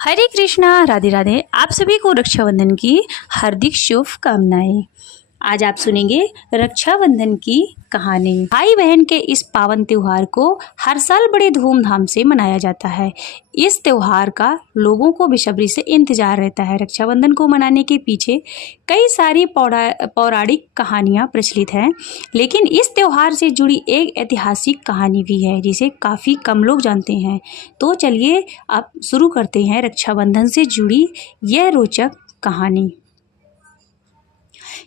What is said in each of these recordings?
हरे कृष्णा, राधे राधे। आप सभी को रक्षाबंधन की हार्दिक शुभकामनाएं। आज आप सुनेंगे रक्षाबंधन की कहानी। भाई बहन के इस पावन त्योहार को हर साल बड़े धूमधाम से मनाया जाता है। इस त्योहार का लोगों को बेसब्री से इंतजार रहता है। रक्षाबंधन को मनाने के पीछे कई सारी पौराणिक कहानियां प्रचलित हैं, लेकिन इस त्योहार से जुड़ी एक ऐतिहासिक कहानी भी है जिसे काफ़ी कम लोग जानते हैं। तो चलिए अब शुरू करते हैं रक्षाबंधन से जुड़ी यह रोचक कहानी।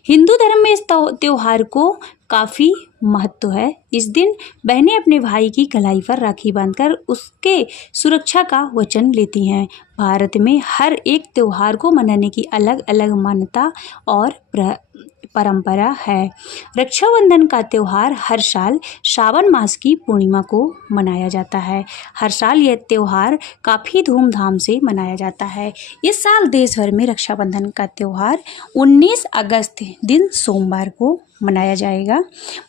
हिंदू धर्म में इस त्योहार को काफ़ी महत्व है। इस दिन बहनें अपने भाई की कलाई पर राखी बांधकर उसके सुरक्षा का वचन लेती हैं। भारत में हर एक त्योहार को मनाने की अलग अलग मान्यता और परंपरा है। रक्षाबंधन का त्यौहार हर साल श्रावण मास की पूर्णिमा को मनाया जाता है। हर साल यह त्यौहार काफ़ी धूमधाम से मनाया जाता है। इस साल देश भर में रक्षाबंधन का त्यौहार 19 अगस्त दिन सोमवार को मनाया जाएगा।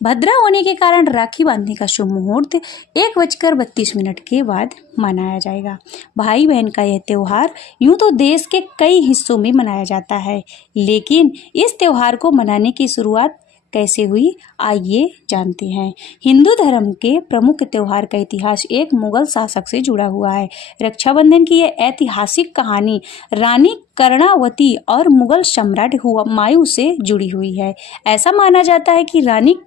भद्रा होने के कारण राखी बांधने का शुभ मुहूर्त 1:32 के बाद मनाया जाएगा। भाई बहन का यह त्यौहार यूं तो देश के कई हिस्सों में मनाया जाता है, लेकिन इस त्यौहार को मनाने की शुरुआत कैसे हुई, आइए जानते हैं। हिंदू धर्म के प्रमुख त्यौहार का इतिहास एक मुगल शासक से जुड़ा हुआ है। रक्षाबंधन की यह ऐतिहासिक कहानी रानी कर्णावती और मुगल सम्राट हुमायूं से जुड़ी हुई है। ऐसा माना जाता है कि रानी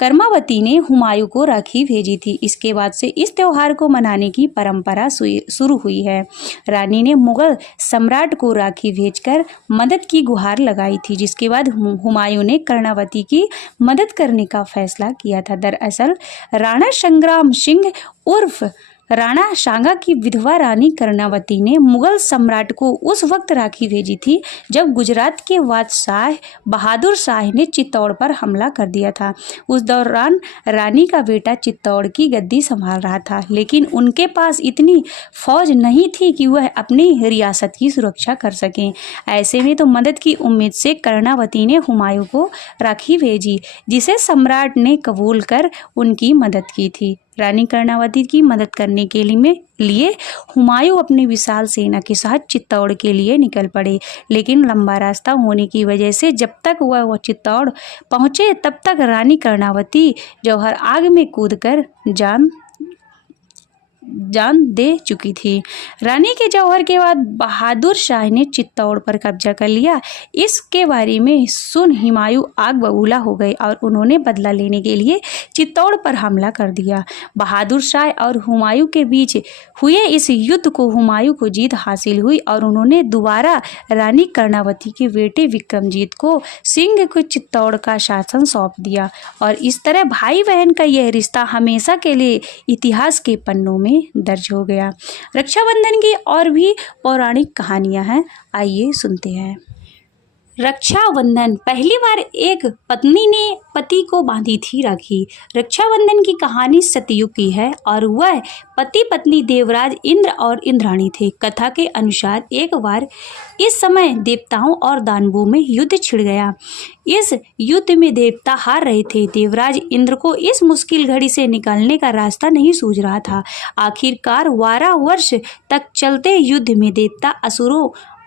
कर्मावती ने हुमायूं को राखी भेजी थी। इसके बाद से इस त्यौहार को मनाने की परंपरा शुरू हुई है। रानी ने मुगल सम्राट को राखी भेजकर मदद की गुहार लगाई थी, जिसके बाद हुमायूं ने कर्णावती की मदद करने का फैसला किया था। दरअसल राणा संग्राम सिंह उर्फ राणा सांगा की विधवा रानी कर्णावती ने मुगल सम्राट को उस वक्त राखी भेजी थी जब गुजरात के बादशाह बहादुर शाह ने चित्तौड़ पर हमला कर दिया था। उस दौरान रानी का बेटा चित्तौड़ की गद्दी संभाल रहा था, लेकिन उनके पास इतनी फौज नहीं थी कि वह अपनी रियासत की सुरक्षा कर सकें। ऐसे में तो मदद की उम्मीद से कर्णावती ने हुमायूं को राखी भेजी, जिसे सम्राट ने कबूल कर उनकी मदद की थी। रानी कर्णावती की मदद करने के लिए हुमायूं अपनी विशाल सेना के साथ चित्तौड़ के लिए निकल पड़े, लेकिन लंबा रास्ता होने की वजह से जब तक वह चित्तौड़ पहुंचे तब तक रानी कर्णावती जौहर आग में कूदकर जान दे चुकी थी। रानी के जौहर के बाद बहादुर शाह ने चित्तौड़ पर कब्जा कर लिया। इसके बारे में सुन हुमायूं आग बबूला हो गए और उन्होंने बदला लेने के लिए चित्तौड़ पर हमला कर दिया। बहादुर शाह और हुमायूं के बीच हुए इस युद्ध को हुमायूं को जीत हासिल हुई और उन्होंने दोबारा रानी कर्णावती के बेटे विक्रमजीत को सिंह को चित्तौड़ का शासन सौंप दिया और इस तरह भाई बहन का यह रिश्ता हमेशा के लिए इतिहास के पन्नों में दर्ज हो गया। रक्षाबंधन की और भी पौराणिक कहानियां हैं, आइए सुनते हैं। रक्षाबंधन। पहली बार एक पत्नी ने पति को बांधी थी राखी। रक्षाबंधन की कहानी सतयुग की है और वह पति पत्नी देवराज इंद्र और इंद्राणी थे। कथा के अनुसार एक बार इस समय देवताओं और दानवों में युद्ध छिड़ गया। इस युद्ध में देवता हार रहे थे। देवराज इंद्र को इस मुश्किल घड़ी से निकलने का रास्ता नहीं सूझ रहा था। आखिरकार 12 वर्ष तक चलते युद्ध में देवता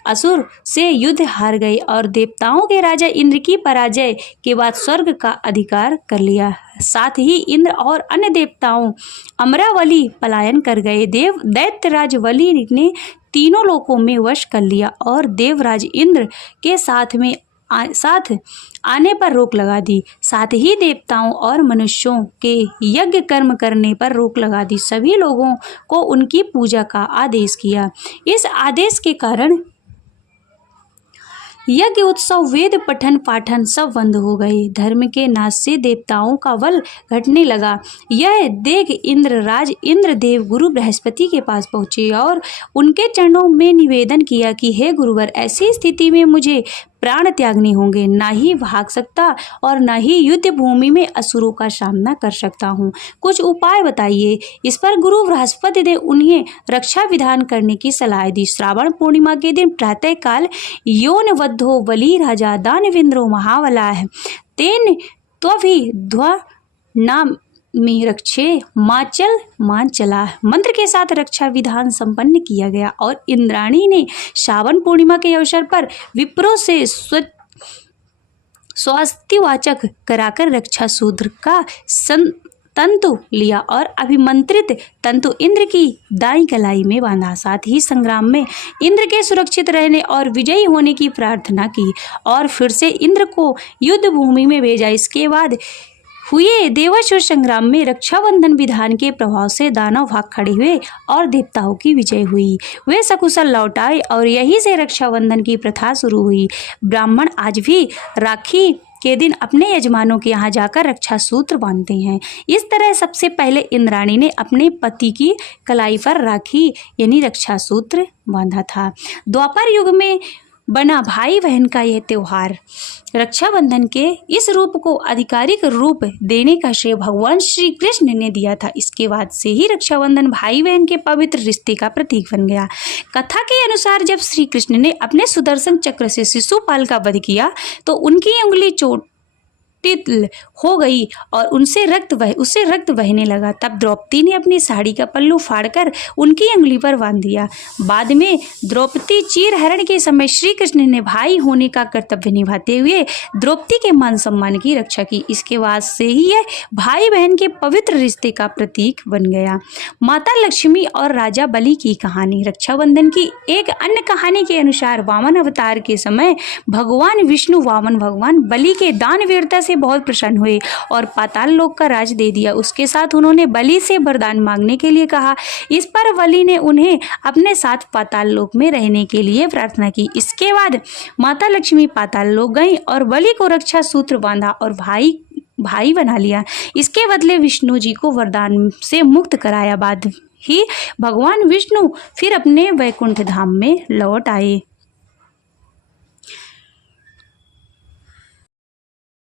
असुर से युद्ध हार गए और देवताओं के राजा इंद्र की पराजय के बाद स्वर्ग का अधिकार कर लिया। साथ ही इंद्र और अन्य देवताओं अमरावली पलायन कर गए। दैत्यराज वली ने तीनों लोकों में वश कर लिया और देवराज इंद्र के साथ आने पर रोक लगा दी। साथ ही देवताओं और मनुष्यों के यज्ञ कर्म करने पर रोक लगा दी। सभी लोगों को उनकी पूजा का आदेश किया। इस आदेश के कारण यज्ञ उत्सव वेद पठन पाठन सब बंद हो गए। धर्म के नाश से देवताओं का बल घटने लगा। यह देख इंद्रदेव गुरु बृहस्पति के पास पहुँचे और उनके चरणों में निवेदन किया कि हे गुरुवर, ऐसी स्थिति में मुझे प्राण त्यागने होंगे। ना ही भाग सकता और न ही युद्ध भूमि में असुरों का सामना कर सकता हूँ। कुछ उपाय बताइए। इस पर गुरु बृहस्पति ने उन्हें रक्षा विधान करने की सलाह दी। श्रावण पूर्णिमा के दिन प्रातःकाल योनवद्धो बलि राजा दानवेंद्रो महाबलाः तेन त्वभिध्वा नाम में रक्षे माचल मान चला मंत्र के साथ रक्षा विधान संपन्न किया गया और इंद्राणी ने श्रावण पूर्णिमा के अवसर पर विप्रों से स्वास्तिवाचक कराकर रक्षा सूत्र का तंतु लिया और अभिमंत्रित तंतु इंद्र की दाई कलाई में बांधा। साथ ही संग्राम में इंद्र के सुरक्षित रहने और विजयी होने की प्रार्थना की और फिर से इंद्र को युद्ध भूमि में भेजा। इसके बाद हुए देवासुर संग्राम में रक्षाबंधन विधान के प्रभाव से दानव भाग खड़े हुए और देवताओं की विजय हुई। वे सकुशल लौट आए और यहीं से रक्षाबंधन की प्रथा शुरू हुई। ब्राह्मण आज भी राखी के दिन अपने यजमानों के यहाँ जाकर रक्षा सूत्र बांधते हैं। इस तरह सबसे पहले इंद्राणी ने अपने पति की कलाई पर राखी यानी रक्षा सूत्र बांधा था। द्वापर युग में बना भाई बहन का यह त्योहार रक्षाबंधन के इस रूप को आधिकारिक रूप देने का श्रेय भगवान श्री कृष्ण ने दिया था। इसके बाद से ही रक्षाबंधन भाई बहन के पवित्र रिश्ते का प्रतीक बन गया। कथा के अनुसार जब श्री कृष्ण ने अपने सुदर्शन चक्र से शिशुपाल का वध किया तो उनकी उंगली चोटिल हो गई और उससे रक्त बहने लगा। तब द्रौपदी ने अपनी साड़ी का पल्लू फाड़कर उनकी उंगली पर बांध दिया। बाद में द्रौपदी चीरहरण के समय श्री कृष्ण ने भाई होने का कर्तव्य निभाते हुए द्रौपदी के मान सम्मान की रक्षा की। इसके बाद से ही यह भाई बहन के पवित्र रिश्ते का प्रतीक बन गया। माता लक्ष्मी और राजा बलि की कहानी। रक्षाबंधन की एक अन्य कहानी के अनुसार वामन अवतार के समय भगवान विष्णु वामन भगवान बलि के दान वीरता से बहुत प्रसन्न हुए और पाताल लोक का राज दे दिया। उसके साथ उन्होंने बलि से वरदान मांगने के लिए कहा। इस पर बलि ने उन्हें अपने साथ पाताल लोक में रहने के लिए प्रार्थना की। इसके बाद माता लक्ष्मी पाताल लोक गई और बलि को रक्षा सूत्र बांधा और भाई बना लिया। इसके बदले विष्णु जी को वरदान से मुक्त कराया। बाद ही भगवान विष्णु फिर अपने वैकुंठ धाम में लौट आए।